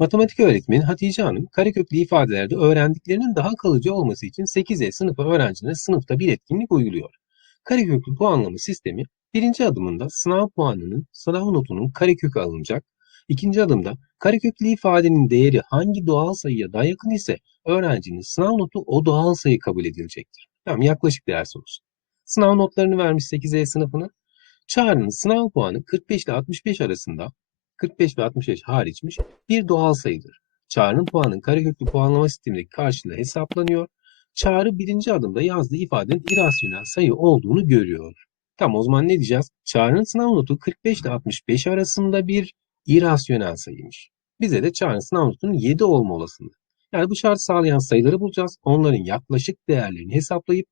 Matematik öğretmeni Hatice Hanım, kareköklü ifadelerde öğrendiklerinin daha kalıcı olması için 8E sınıfı öğrencilerine sınıfta bir etkinlik uyguluyor. Kareköklü puanlama sistemi birinci adımında sınav puanının, sınav notunun karekökü alınacak. İkinci adımda kareköklü ifadenin değeri hangi doğal sayıya daha yakın ise öğrencinin sınav notu o doğal sayı kabul edilecektir. Tamam yaklaşık değer sorusu. Sınav notlarını vermiş 8E sınıfına. Çağrı'nın sınav puanı 45 ile 65 arasında 45 ve 65 hariçmiş bir doğal sayıdır. Çağrı'nın puanın kareköklü puanlama sistemindeki karşılığı hesaplanıyor. Çağrı birinci adımda yazdığı ifadenin irasyonel sayı olduğunu görüyor. Tamam o zaman ne diyeceğiz? Çağrı'nın sınav notu 45 ile 65 arasında bir irasyonel sayıymış. Bize de Çağrı'nın sınav notunun 7 olma olasılığı. Yani bu şart sağlayan sayıları bulacağız. Onların yaklaşık değerlerini hesaplayıp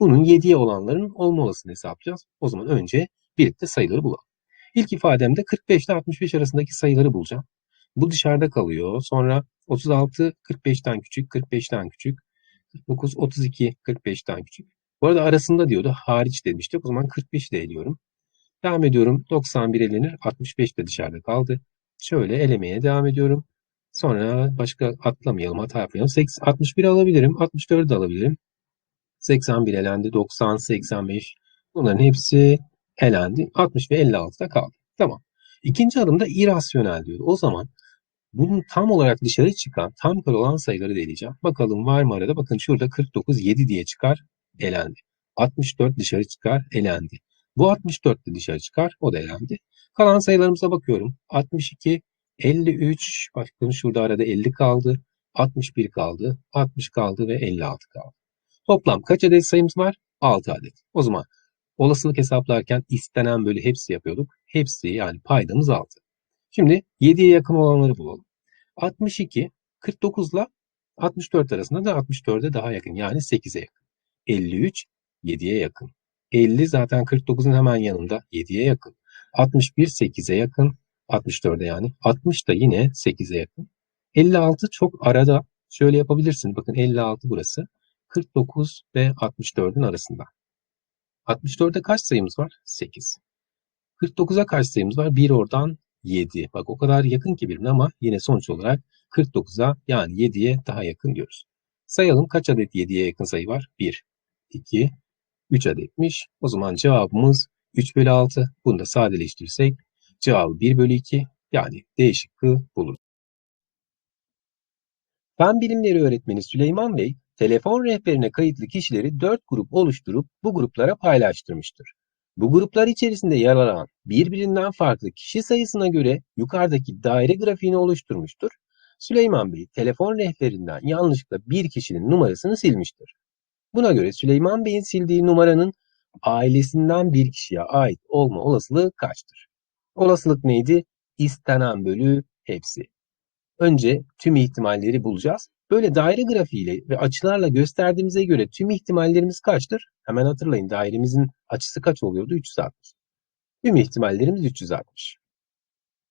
bunun 7'ye olanların olma olasılığını hesaplayacağız. O zaman önce birlikte sayıları bulalım. İlk ifademde 45 ile 65 arasındaki sayıları bulacağım. Bu dışarıda kalıyor. Sonra 36 45'ten küçük, 45'ten küçük. 49 32 45'ten küçük. Bu arada arasında diyordu. Hariç demiştik. O zaman 45'i de eliyorum. Devam ediyorum. 91 elenir. 65 de dışarıda kaldı. Şöyle elemeye devam ediyorum. Sonra başka atlamayalım, hata yapmayalım. 61 alabilirim. 64 de alabilirim. 81 elendi. 90, 85. Bunların hepsi elendi. 60 ve 56'da kaldı. Tamam. İkinci adımda irasyonel diyor. O zaman bunun tam olarak dışarı çıkan tam kare olan sayıları deneyeceğim. Bakalım var mı arada? Bakın şurada 49 7 diye çıkar. Elendi. 64 dışarı çıkar. Elendi. Bu 64 de dışarı çıkar. O da elendi. Kalan sayılarımıza bakıyorum. 62, 53. Bakın şurada arada 50 kaldı. 61 kaldı. 60 kaldı ve 56 kaldı. Toplam kaç adet sayımız var? 6 adet. O zaman olasılık hesaplarken istenen bölü hepsi yapıyorduk. Hepsi yani paydamız 6. Şimdi 7'ye yakın olanları bulalım. 62 49 ile 64 arasında da 64'e daha yakın. Yani 8'e yakın. 53 7'ye yakın. 50 zaten 49'un hemen yanında 7'ye yakın. 61 8'e yakın. 64'e yani. 60 da yine 8'e yakın. 56 çok arada. Şöyle yapabilirsin. Bakın 56 burası. 49 ve 64'ün arasında. 64'e kaç sayımız var? 8. 49'a kaç sayımız var? 1 oradan 7. Bak o kadar yakın ki birbirine ama yine sonuç olarak 49'a yani 7'ye daha yakın diyoruz. Sayalım kaç adet 7'ye yakın sayı var? 1, 2, 3 adetmiş. O zaman cevabımız 3 bölü 6. Bunu da sadeleştirirsek cevabı 1 bölü 2 yani D şıkkı buluruz. Fen bilimleri öğretmeni Süleyman Bey, telefon rehberine kayıtlı kişileri 4 grup oluşturup bu gruplara paylaştırmıştır. Bu gruplar içerisinde yer alan birbirinden farklı kişi sayısına göre yukarıdaki daire grafiğini oluşturmuştur. Süleyman Bey telefon rehberinden yanlışlıkla bir kişinin numarasını silmiştir. Buna göre Süleyman Bey'in sildiği numaranın ailesinden bir kişiye ait olma olasılığı kaçtır? Olasılık neydi? İstenen bölü hepsi. Önce tüm ihtimalleri bulacağız. Böyle daire grafiğiyle ve açılarla gösterdiğimize göre tüm ihtimallerimiz kaçtır? Hemen hatırlayın dairemizin açısı kaç oluyordu? 360. Tüm ihtimallerimiz 360.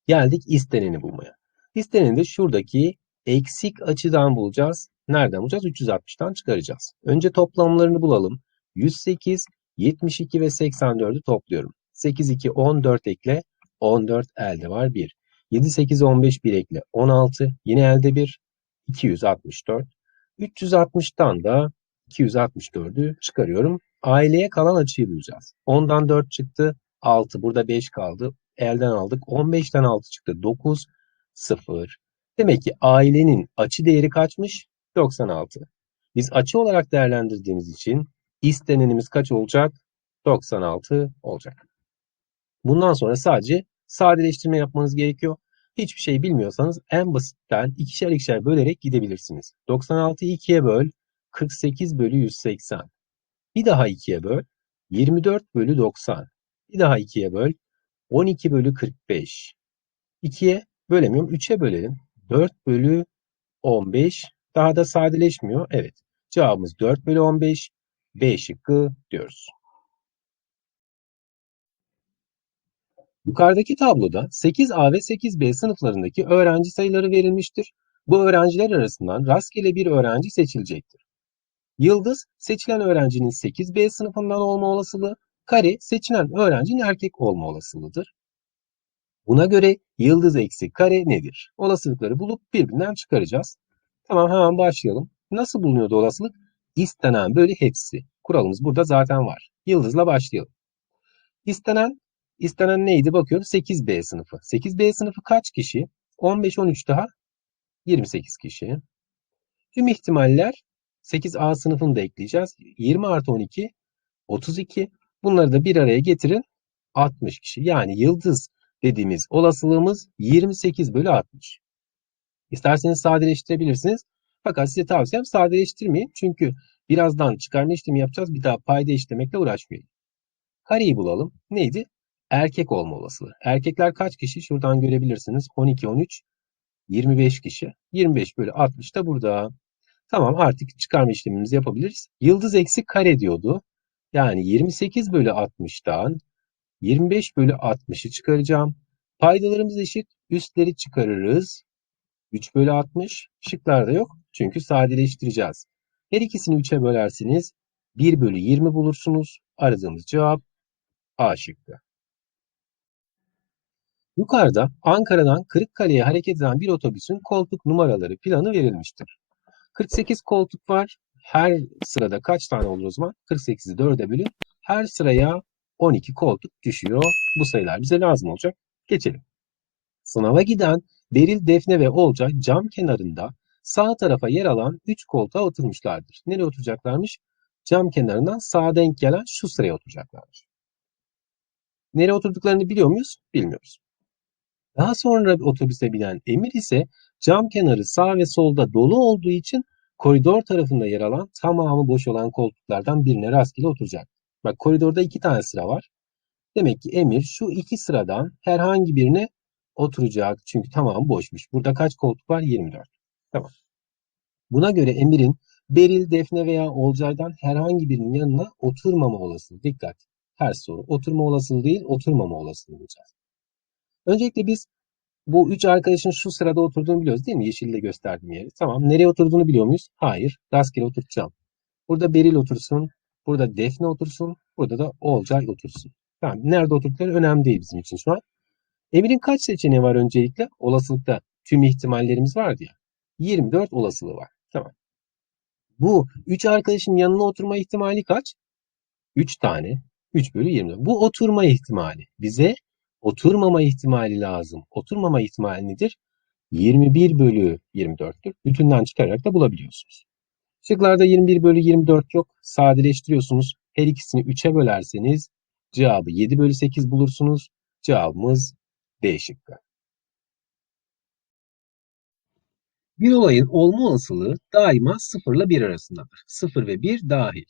Geldik isteneni bulmaya. İsteneni de şuradaki eksik açıdan bulacağız. Nereden bulacağız? 360'tan çıkaracağız. Önce toplamlarını bulalım. 108, 72 ve 84'ü topluyorum. 8, 2, 14 ekle. 14 elde var 1. 7, 8, 15 1 ekle. 16 yine elde 1. 264. 360'tan da 264'ü çıkarıyorum. Aileye kalan açıyı bulacağız. 10'dan 4 çıktı. 6. Burada 5 kaldı. Elden aldık. 15'ten 6 çıktı. 9. 0. Demek ki ailenin açı değeri kaçmış? 96. Biz açı olarak değerlendirdiğimiz için istenenimiz kaç olacak? 96 olacak. Bundan sonra sadece sadeleştirme yapmanız gerekiyor. Hiçbir şey bilmiyorsanız en basitten ikişer ikişer bölerek gidebilirsiniz. 96'yı 2'ye böl, 48 bölü 180. Bir daha 2'ye böl, 24 bölü 90. Bir daha 2'ye böl, 12 bölü 45. 2'ye bölemiyorum, 3'e bölelim. 4 bölü 15. Daha da sadeleşmiyor. Evet. Cevabımız 4 bölü 15. B şıkkı diyoruz. Yukarıdaki tabloda 8A ve 8B sınıflarındaki öğrenci sayıları verilmiştir. Bu öğrenciler arasından rastgele bir öğrenci seçilecektir. Yıldız seçilen öğrencinin 8B sınıfından olma olasılığı, kare seçilen öğrencinin erkek olma olasılığıdır. Buna göre yıldız eksi kare nedir? Olasılıkları bulup birbirinden çıkaracağız. Tamam hemen başlayalım. Nasıl bulunuyordu olasılık? İstenen bölü hepsi. Kuralımız burada zaten var. Yıldızla başlayalım. İstenen, istenen neydi bakıyoruz? 8B sınıfı. 8B sınıfı kaç kişi? 15, 13 daha 28 kişi. Tüm ihtimaller 8A sınıfını da ekleyeceğiz. 20 artı 12, 32. Bunları da bir araya getirin. 60 kişi. Yani yıldız dediğimiz olasılığımız 28 bölü 60. İsterseniz sadeleştirebilirsiniz. Fakat size tavsiyem sadeleştirmeyin. Çünkü birazdan çıkarma işlemi yapacağız. Bir daha payda işlemekle uğraşmayalım. Kareyi bulalım. Neydi? Erkek olma olasılığı. Erkekler kaç kişi? Şuradan görebilirsiniz. 12, 13, 25 kişi. 25 bölü 60 da burada. Tamam artık çıkarma işlemimizi yapabiliriz. Yıldız eksi kare diyordu. Yani 28 bölü 60'tan 25 bölü 60'ı çıkaracağım. Paydalarımız eşit. Üstleri çıkarırız. 3 bölü 60. Şıklarda yok. Çünkü sadeleştireceğiz. Her ikisini 3'e bölersiniz. 1 bölü 20 bulursunuz. Aradığımız cevap A şıkkı. Yukarıda Ankara'dan Kırıkkale'ye hareket eden bir otobüsün koltuk numaraları planı verilmiştir. 48 koltuk var. Her sırada kaç tane olur o zaman? 48'i 4'e bölün. Her sıraya 12 koltuk düşüyor. Bu sayılar bize lazım olacak. Geçelim. Sınava giden Beril, Defne ve Olcay cam kenarında sağ tarafa yer alan 3 koltuğa oturmuşlardır. Nereye oturacaklarmış? Cam kenarından sağa denk gelen şu sıraya oturacaklarmış. Nereye oturduklarını biliyor muyuz? Bilmiyoruz. Daha sonra otobüse binen Emir ise cam kenarı sağ ve solda dolu olduğu için koridor tarafında yer alan tamamı boş olan koltuklardan birine rastgele oturacak. Bak koridorda iki tane sıra var. Demek ki Emir şu iki sıradan herhangi birine oturacak. Çünkü tamamı boşmuş. Burada kaç koltuk var? 24. Tamam. Buna göre Emir'in Beril, Defne veya Olcay'dan herhangi birinin yanına oturmama olasılığı. Dikkat. Ters soru. Oturma olasılığı değil, oturmama olasılığı bulacağız. Öncelikle biz bu üç arkadaşın şu sırada oturduğunu biliyoruz değil mi? Yeşille gösterdiğim yeri. Tamam. Nereye oturduğunu biliyor muyuz? Hayır. Rastgele oturtacağım. Burada Beril otursun. Burada Defne otursun. Burada da Olcay otursun. Tamam. Nerede oturdukları önemli değil bizim için şu an. Emir'in kaç seçeneği var öncelikle? Olasılıkta tüm ihtimallerimiz vardı ya. 24 olasılığı var. Tamam. Bu 3 arkadaşın yanına oturma ihtimali kaç? 3 tane. 3 bölü 24. Bu oturma ihtimali. Bize oturmama ihtimali lazım. Oturmama ihtimali nedir? 21 bölü 24'tür. Bütünden çıkararak da bulabiliyorsunuz. Şıklarda 21 bölü 24 yok. Sadeleştiriyorsunuz. Her ikisini 3'e bölerseniz cevabı 7 bölü 8 bulursunuz. Cevabımız D şıkkı. Bir olayın olma olasılığı daima 0 ile 1 arasındadır. 0 ve 1 dahil.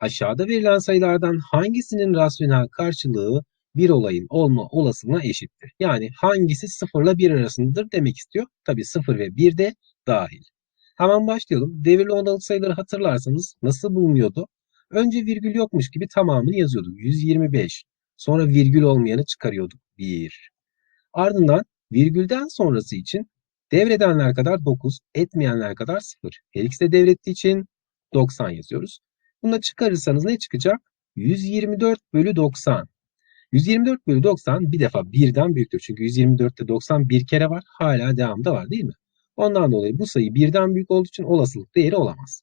Aşağıda verilen sayılardan hangisinin rasyonel karşılığı bir olayın olma olasılığına eşittir? Yani hangisi 0 ile 1 arasındadır demek istiyor. Tabii 0 ve 1 de dahil. Hemen başlayalım. Devirli ondalık sayıları hatırlarsanız nasıl bulunuyordu? Önce virgül yokmuş gibi tamamını yazıyorduk. 125. Sonra virgül olmayanı çıkarıyorduk. 1. Ardından virgülden sonrası için devredenler kadar 9, etmeyenler kadar 0. Her ikisi de devrettiği için 90 yazıyoruz. Bunu çıkarırsanız ne çıkacak? 124 bölü 90. 124 bölü 90 bir defa birden büyüktür. Çünkü 124'te 90 bir kere var. Hala devamda var değil mi? Ondan dolayı bu sayı birden büyük olduğu için olasılık değeri olamaz.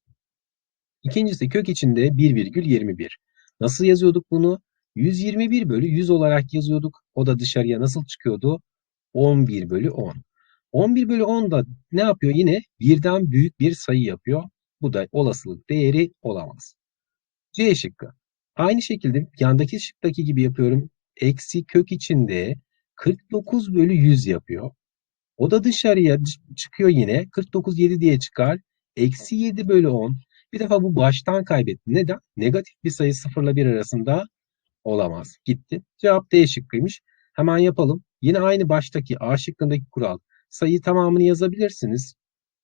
İkincisi kök içinde 1,21. Nasıl yazıyorduk bunu? 121 bölü 100 olarak yazıyorduk. O da dışarıya nasıl çıkıyordu? 11 bölü 10. 11 bölü 10 da ne yapıyor? Yine birden büyük bir sayı yapıyor. Bu da olasılık değeri olamaz. C şıkkı. Aynı şekilde yandaki şıktaki gibi yapıyorum. Eksi kök içinde 49 bölü 100 yapıyor. O da dışarıya çıkıyor yine. 49 7 diye çıkar. Eksi 7 bölü 10. Bir defa bu baştan kaybetti. Neden? Negatif bir sayı 0 ile 1 arasında olamaz. Gitti. Cevap D şıkkıymış. Hemen yapalım. Yine aynı baştaki A şıkkındaki kural. Sayı tamamını yazabilirsiniz.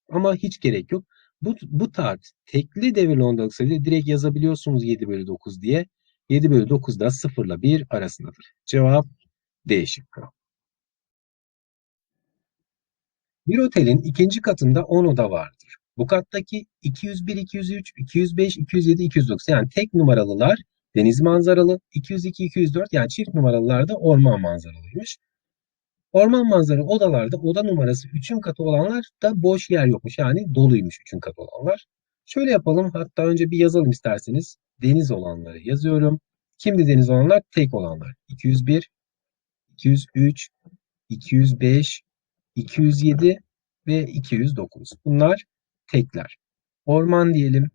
Ama hiç gerek yok. Bu, bu tarz tekli devirli ondalık sayıları direkt yazabiliyorsunuz 7 bölü 9 diye. 7 bölü 9 da 0 ile 1 arasındadır. Cevap D şıkkı. Bir otelin ikinci katında 10 oda vardır. Bu kattaki 201, 203, 205, 207, 209 yani tek numaralılar deniz manzaralı, 202, 204 yani çift numaralılar da orman manzaralıymış. Orman manzaralı odalarda oda numarası 3'ün katı olanlar da boş yer yokmuş. Yani doluymuş 3'ün katı olanlar. Şöyle yapalım. Hatta önce bir yazalım isterseniz. Deniz olanları yazıyorum. Kimdi deniz olanlar? Tek olanlar. 201, 203, 205, 207 ve 209. Bunlar tekler. Orman diyelim.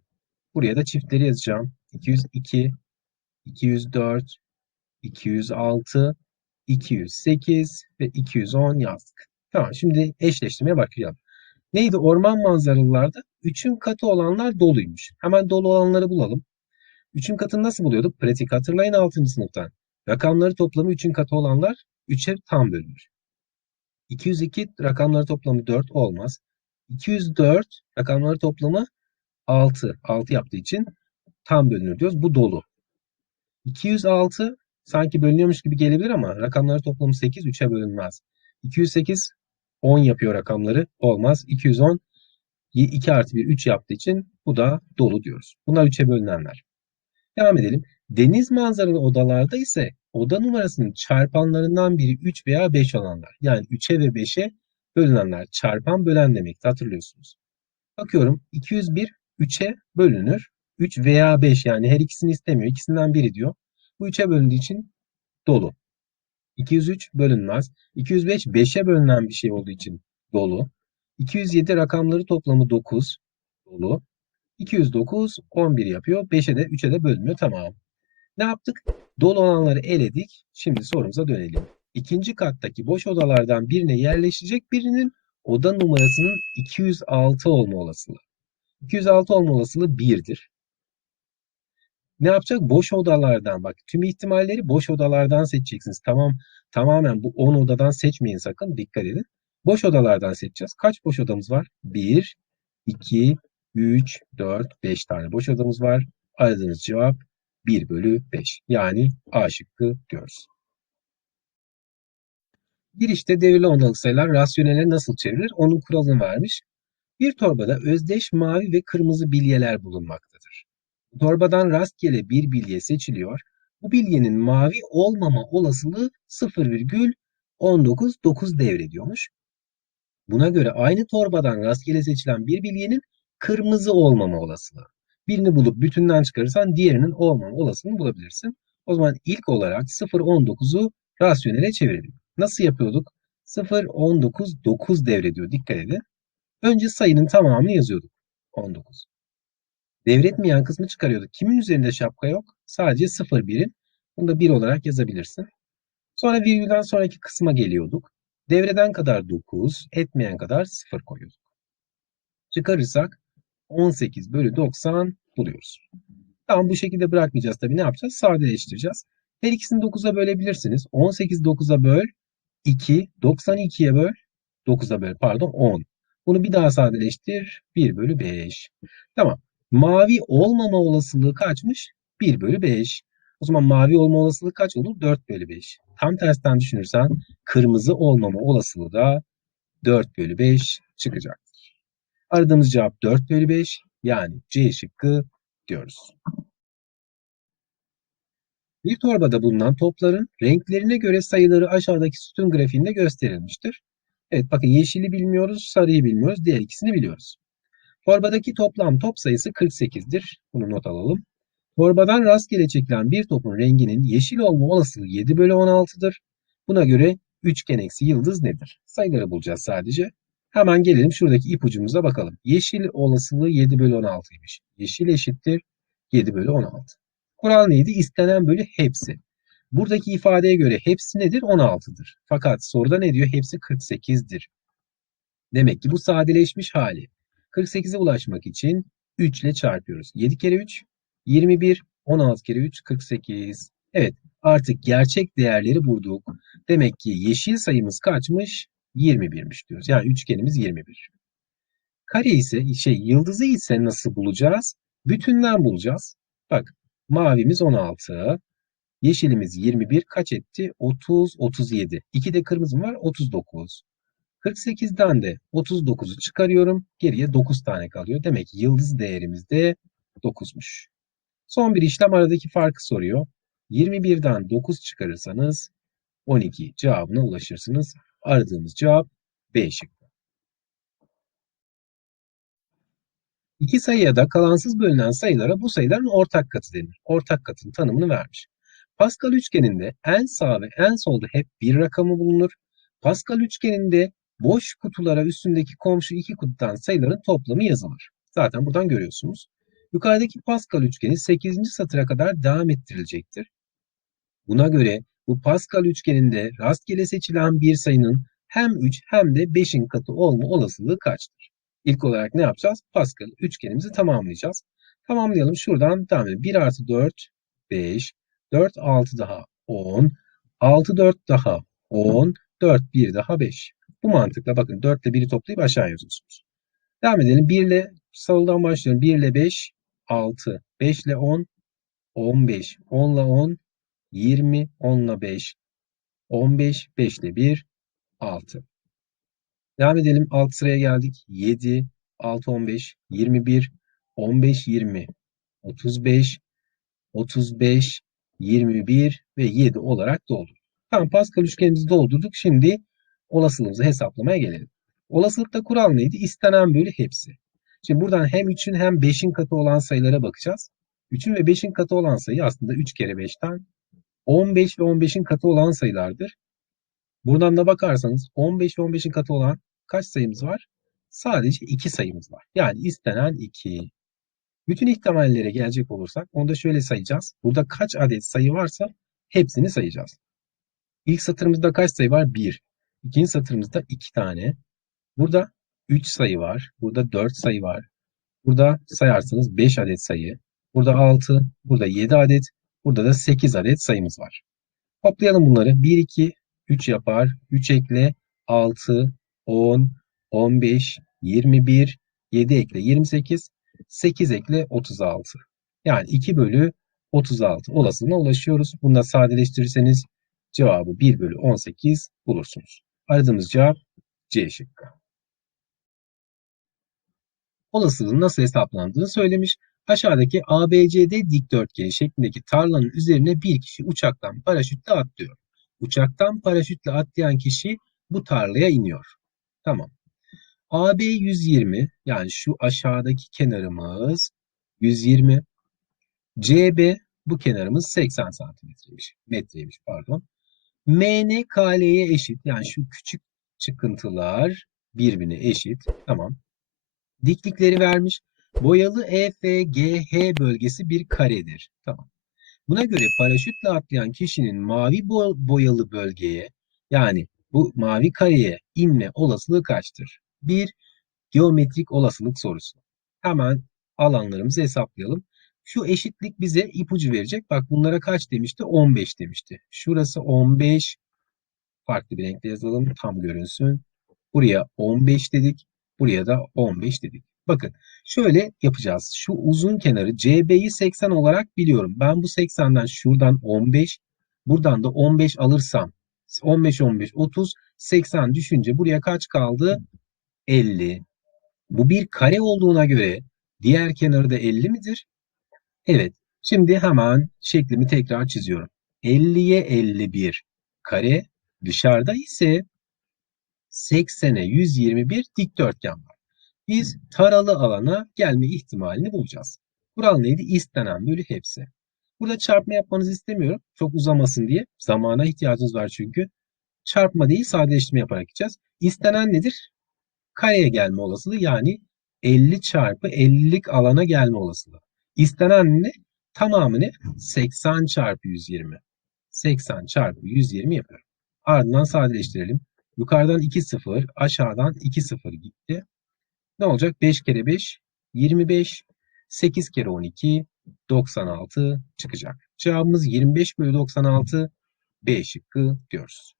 Buraya da çiftleri yazacağım. 202, 204, 206, 208 ve 210 yazdık. Tamam şimdi eşleştirmeye bakacağım. Neydi? Orman manzaralılarda 3'ün katı olanlar doluymuş. Hemen dolu olanları bulalım. 3'ün katını nasıl buluyorduk? Pratik hatırlayın 6. sınıftan. Rakamları toplamı 3'ün katı olanlar 3'e tam bölünür. 202 rakamları toplamı 4 olmaz. 204 rakamları toplamı 6. 6 yaptığı için tam bölünür diyoruz. Bu dolu. 206 sanki bölünüyormuş gibi gelebilir ama rakamları toplamı 8 3'e bölünmez. 208 10 yapıyor rakamları. Olmaz. 210 2 artı 1 3 yaptığı için bu da dolu diyoruz. Bunlar 3'e bölünenler. Devam edelim. Deniz manzaralı odalarda ise oda numarasının çarpanlarından biri 3 veya 5 olanlar. Yani 3'e ve 5'e bölünenler. Çarpan bölen demekti hatırlıyorsunuz. Bakıyorum 201 3'e bölünür. 3 veya 5 yani her ikisini istemiyor. İkisinden biri diyor. Bu 3'e bölündüğü için dolu. 203 bölünmez. 205 5'e bölünen bir şey olduğu için dolu. 207 rakamları toplamı 9 dolu. 209 11 yapıyor. 5'e de 3'e de bölünmüyor. Tamam. Ne yaptık? Dolu olanları eledik. Şimdi sorumuza dönelim. İkinci kattaki boş odalardan birine yerleşecek birinin oda numarasının 206 olma olasılığı. 206 olma olasılığı 1'dir. Ne yapacak? Boş odalardan bak tüm ihtimalleri boş odalardan seçeceksiniz. Tamam tamamen bu 10 odadan seçmeyin sakın dikkat edin. Boş odalardan seçeceğiz. Kaç boş odamız var? 1, 2, 3, 4, 5 tane boş odamız var. Aradığınız cevap 1 bölü 5. Yani A şıkkı diyoruz. Bir işte devirli ondalık sayılar rasyonele nasıl çevrilir? Onun kuralını vermiş. Bir torbada özdeş mavi ve kırmızı bilyeler bulunmaktadır. Torbadan rastgele bir bilye seçiliyor. Bu bilyenin mavi olmama olasılığı 0,199 devrediyormuş. Buna göre aynı torbadan rastgele seçilen bir bilyenin kırmızı olmama olasılığı. Birini bulup bütünden çıkarırsan diğerinin olmama olasılığını bulabilirsin. O zaman ilk olarak 0,19'u rasyonele çevirelim. Nasıl yapıyorduk? 0,19 9 devrediyor. Dikkat edin. Önce sayının tamamını yazıyorduk. 19. Devretmeyen kısmı çıkarıyorduk. Kimin üzerinde şapka yok? Sadece 0 birin. Bunu da 1 olarak yazabilirsin. Sonra virgülden sonraki kısma geliyorduk. Devreden kadar 9, etmeyen kadar 0 koyuyorduk. Çıkarırsak 18 bölü 90 buluyoruz. Tamam bu şekilde bırakmayacağız tabii. Ne yapacağız? Sadeleştireceğiz. Her ikisini 9'a bölebilirsiniz. 18 9'a böl. 2. 92'ye böl. 9'a böl. Pardon 10. Bunu bir daha sadeleştir. 1 bölü 5. Tamam. Mavi olmama olasılığı kaçmış? 1 bölü 5. O zaman mavi olma olasılığı kaç olur? 4 bölü 5. Tam tersten düşünürsen kırmızı olmama olasılığı da 4 bölü 5 çıkacaktır. Aradığımız cevap 4 bölü 5 yani C şıkkı diyoruz. Bir torbada bulunan topların renklerine göre sayıları aşağıdaki sütun grafiğinde gösterilmiştir. Evet bakın yeşili bilmiyoruz, sarıyı bilmiyoruz, diğer ikisini biliyoruz. Torbadaki toplam top sayısı 48'dir. Bunu not alalım. Torbadan rastgele çekilen bir topun renginin yeşil olma olasılığı 7 bölü 16'dır. Buna göre üçgen eksi yıldız nedir? Sayıları bulacağız sadece. Hemen gelelim şuradaki ipucumuza bakalım. Yeşil olasılığı 7 bölü 16'ymış. Yeşil eşittir 7 bölü 16. Kural neydi? İstenen bölü hepsi. Buradaki ifadeye göre hepsi nedir? 16'dır. Fakat soruda ne diyor? Hepsi 48'dir. Demek ki bu sadeleşmiş hali. 48'e ulaşmak için 3 ile çarpıyoruz. 7 kere 3 21, 16 kere 3 48. Evet artık gerçek değerleri bulduk. Demek ki yeşil sayımız kaçmış? 21'miş diyoruz. Yani üçgenimiz 21. Kare ise şey yıldızı ise nasıl bulacağız? Bütünden bulacağız. Bak mavimiz 16. Yeşilimiz 21 kaç etti? 30, 37. 2 de kırmızı var 39. 48'den de 39'u çıkarıyorum. Geriye 9 tane kalıyor. Demek ki yıldız değerimiz de 9'muş. Son bir işlem aradaki farkı soruyor. 21'den 9 çıkarırsanız 12 cevabına ulaşırsınız. Aradığımız cevap B şıkkı. İki sayıya da kalansız bölünen sayılara bu sayıların ortak katı denir. Ortak katın tanımını vermiş. Pascal üçgeninde en sağ ve en solda hep bir rakamı bulunur. Pascal üçgeninde boş kutulara üstündeki komşu iki kutudan sayıların toplamı yazılır. Zaten buradan görüyorsunuz. Yukarıdaki Pascal üçgeni 8. satıra kadar devam ettirilecektir. Buna göre bu Pascal üçgeninde rastgele seçilen bir sayının hem 3 hem de 5'in katı olma olasılığı kaçtır? İlk olarak ne yapacağız? Pascal üçgenimizi tamamlayacağız. Tamamlayalım. Şuradan devam edelim. 1 artı 4, 5. 4, 6 daha 10. 6, 4 daha 10. 4, 1 daha 5. Bu mantıkla bakın 4 ile 1'i toplayıp aşağı yazıyorsunuz. Devam edelim. 1 ile soldan başlıyorum. 1 ile 5, 6. 5 ile 10, 15. 10 ile 10, 20, 10 ile 5, 15, 5 ile 1, 6. Devam edelim. Alt sıraya geldik. 7, 6, 15, 21, 15, 20, 35, 35, 21 ve 7 olarak doldurduk. Tamam Pascal üçgenimizi doldurduk. Şimdi olasılığımızı hesaplamaya gelelim. Olasılıkta kural neydi? İstenen bölü hepsi. Şimdi buradan hem 3'ün hem 5'in katı olan sayılara bakacağız. 3'ün ve 5'in katı olan sayı aslında 3 kere 5'ten 15 ve 15'in katı olan sayılardır. Buradan da bakarsanız 15 ve 15'in katı olan kaç sayımız var? Sadece 2 sayımız var. Yani istenen 2. Bütün ihtimallere gelecek olursak onu da şöyle sayacağız. Burada kaç adet sayı varsa hepsini sayacağız. İlk satırımızda kaç sayı var? 1. İkinci satırımızda 2 tane. Burada 3 sayı var. Burada 4 sayı var. Burada sayarsanız 5 adet sayı. Burada 6, burada 7 adet, burada da 8 adet sayımız var. Toplayalım bunları. 1, 2, 3 yapar. 3 ekle 6, 10, 15, 21, 7 ekle 28, 8 ekle 36. Yani 2 bölü 36 olasılığına ulaşıyoruz. Bunu da sadeleştirirseniz cevabı 1 bölü 18 bulursunuz. Aradığımız cevap C şıkkı. Olasılığın nasıl hesaplandığını söylemiş. Aşağıdaki ABCD dikdörtgeni şeklindeki tarlanın üzerine bir kişi uçaktan paraşütle atlıyor. Uçaktan paraşütle atlayan kişi bu tarlaya iniyor. Tamam. AB 120 yani şu aşağıdaki kenarımız 120. CB bu kenarımız 80 santimetreymiş. Metreymiş pardon. MN KL'ye eşit. Yani şu küçük çıkıntılar birbirine eşit. Tamam. Diklikleri vermiş. Boyalı EFGH bölgesi bir karedir. Tamam. Buna göre paraşütle atlayan kişinin mavi boyalı bölgeye yani bu mavi kareye inme olasılığı kaçtır? Bir geometrik olasılık sorusu. Hemen alanlarımızı hesaplayalım. Şu eşitlik bize ipucu verecek. Bak bunlara kaç demişti? 15 demişti. Şurası 15. Farklı bir renkle yazalım. Tam görünsün. Buraya 15 dedik. Buraya da 15 dedik. Bakın şöyle yapacağız. Şu uzun kenarı CB'yi 80 olarak biliyorum. Ben bu 80'den şuradan 15, buradan da 15 alırsam 15, 15, 30, 80 düşünce buraya kaç kaldı? 50. Bu bir kare olduğuna göre diğer kenarı da 50 midir? Evet. Şimdi hemen şeklimi tekrar çiziyorum. 50'ye 51 kare dışarıda ise 80'e 121 dikdörtgen var. Biz taralı alana gelme ihtimalini bulacağız. Kural neydi? İstenen bölü hepsi. Burada çarpma yapmanızı istemiyorum. Çok uzamasın diye. Zamana ihtiyacınız var çünkü. Çarpma değil sadeleştirme yaparak gideceğiz. İstenen nedir? Kareye gelme olasılığı yani 50 çarpı 50'lik alana gelme olasılığı. İstenen ne? Tamamını 80 çarpı 120. 80 çarpı 120 yapıyorum. Ardından sadeleştirelim. Yukarıdan 2 sıfır, aşağıdan 2 sıfır gitti. Ne olacak? 5 kere 5, 25. 8 kere 12, 96 çıkacak. Cevabımız 25 bölü 96 B şıkkı diyoruz.